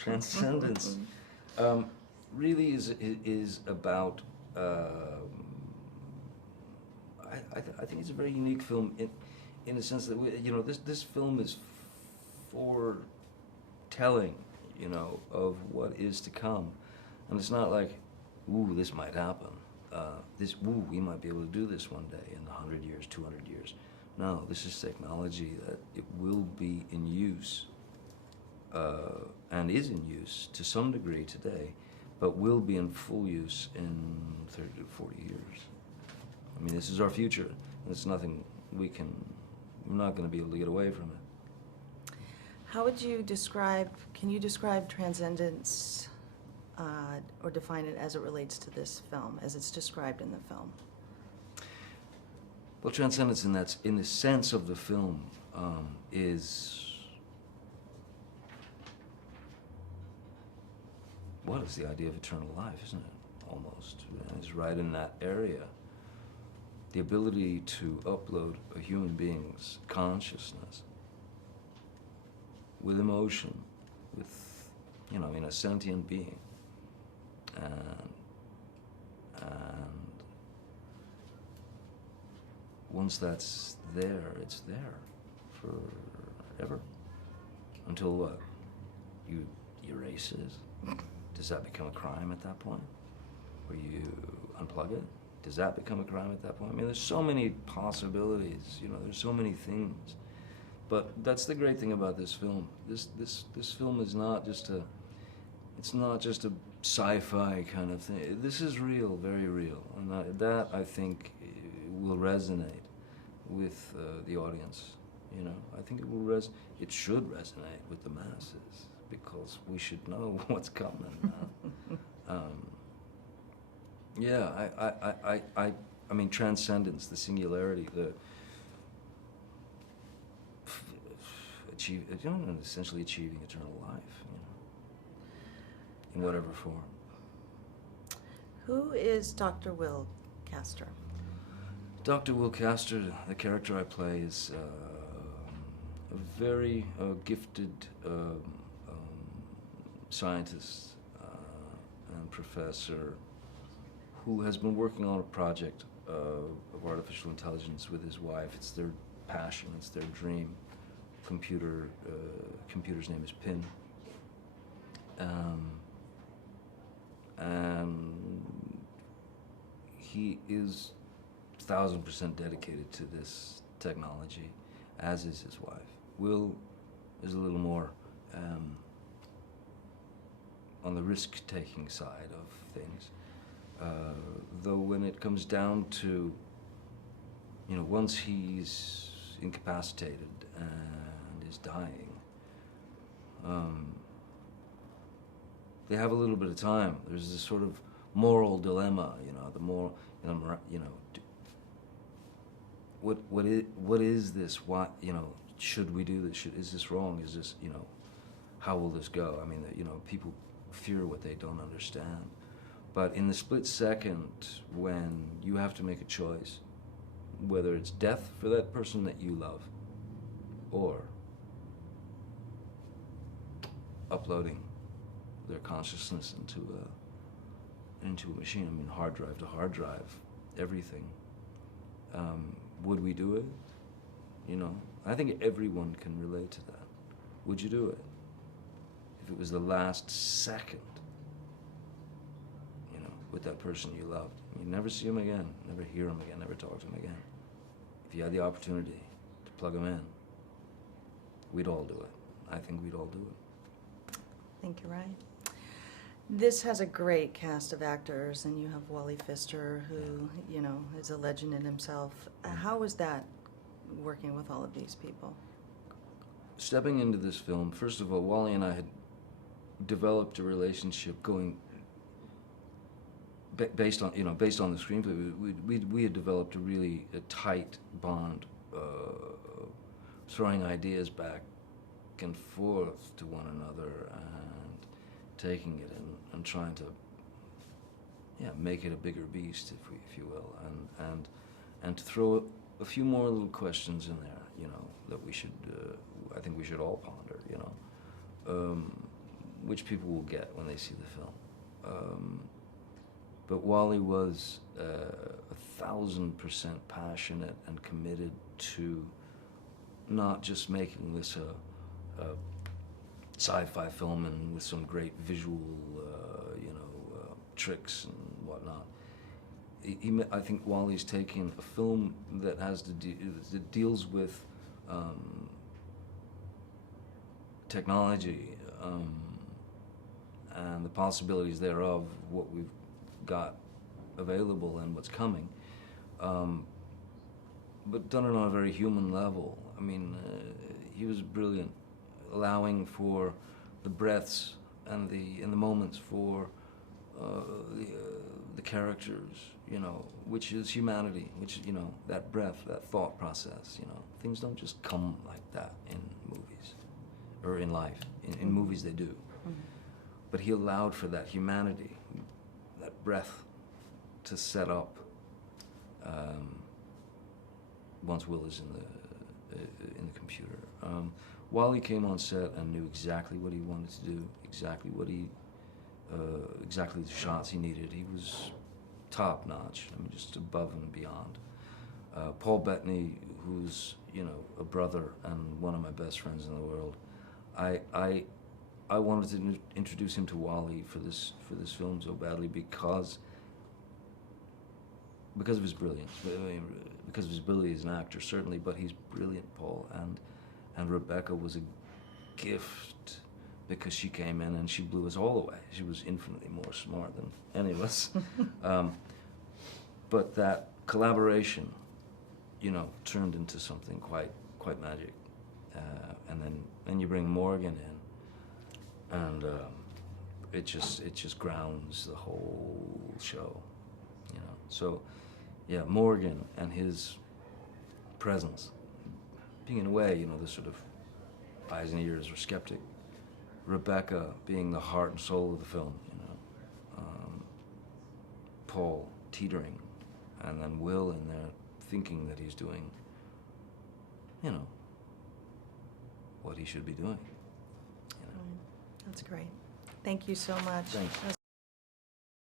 Transcendence really is about. I think it's a very unique film in the sense that this film is foretelling, of what is to come, and it's not like, ooh, this might happen. We might be able to do this one day in 100 years, 200 years. No, this is technology that it will be in use, and is in use to some degree today, but will be in full use in 30 to 40 years. I mean, this is our future, and it's nothing we're not going to be able to get away from it. How would you can you describe Transcendence, or define it as it relates to this film, as it's described in the film? Well, Transcendence in the sense of the film, is the idea of eternal life, isn't it? Almost. It's right in that area. The ability to upload a human being's consciousness with emotion, with, a sentient being. And once that's there, it's there forever. Until what? You erase it? Does that become a crime at that point? Or you unplug it? Does that become a crime at that point? I mean, there's so many possibilities, there's so many things. But that's the great thing about this film. This film is not just a sci-fi kind of thing. This is real, very real. And that I think will resonate with the audience, I think it should resonate with the masses, because we should know what's coming. Yeah, I mean, transcendence, the singularity, essentially achieving eternal life, in whatever form. Who is Dr. Will Castor? Dr. Will Castor, the character I play, is a very gifted scientist and professor who has been working on a project of artificial intelligence with his wife. It's their passion, it's their dream. Computer's name is Pin. And he is 1,000% dedicated to this technology, as is his wife. Will is a little more on the risk-taking side of things. Though when it comes down to, once he's incapacitated and is dying, they have a little bit of time. There's this sort of moral dilemma, the more, what is this? What, should we do this? Is this wrong? Is this, how will this go? I mean, people fear what they don't understand. But in the split second when you have to make a choice, whether it's death for that person that you love, or uploading their consciousness into a machine, I mean, hard drive to hard drive, everything. Would we do it? I think everyone can relate to that. Would you do it? If it was the last second, with that person you loved. You never see him again, never hear him again, never talk to him again. If you had the opportunity to plug him in, we'd all do it. I think we'd all do it. I think you're right. This has a great cast of actors, and you have Wally Pfister, who, is a legend in himself. How was that, working with all of these people? Stepping into this film, first of all, Wally and I had developed a relationship going based on the screenplay. We had developed a tight bond, throwing ideas back and forth to one another and taking it and trying to make it a bigger beast, if you will, and to throw a few more little questions in there, that we should I think we should all ponder, which people will get when they see the film. But Wally was 1,000% passionate and committed to not just making this a sci-fi film and with some great visual, tricks and whatnot. I think Wally's taking a film that that deals with technology and the possibilities thereof, what we've got available and what's coming, but done it on a very human level. I mean, he was brilliant, allowing for the breaths and the moments for the characters, which is humanity, which, that breath, that thought process, things don't just come like that in movies or in life. In movies they do. Mm-hmm. But he allowed for that humanity, that breath to set up once Will is in the computer. Wally came on set and knew exactly what he wanted to do, exactly the shots he needed. He was top notch. I mean, just above and beyond. Paul Bettany, who's a brother and one of my best friends in the world, I wanted to introduce him to Wally for this film so badly because of his brilliance, because of his ability as an actor certainly, but he's brilliant, Paul, and Rebecca was a gift because she came in and she blew us all away. She was infinitely more smart than any of us. But that collaboration, turned into something quite magic. And then you bring Morgan in, and it just grounds the whole show, So, yeah, Morgan and his presence, being in a way, the sort of eyes and ears or skeptic. Rebecca being the heart and soul of the film, Paul teetering, and then Will in there thinking that he's doing, what he should be doing. That's great. Thank you so much. Thanks.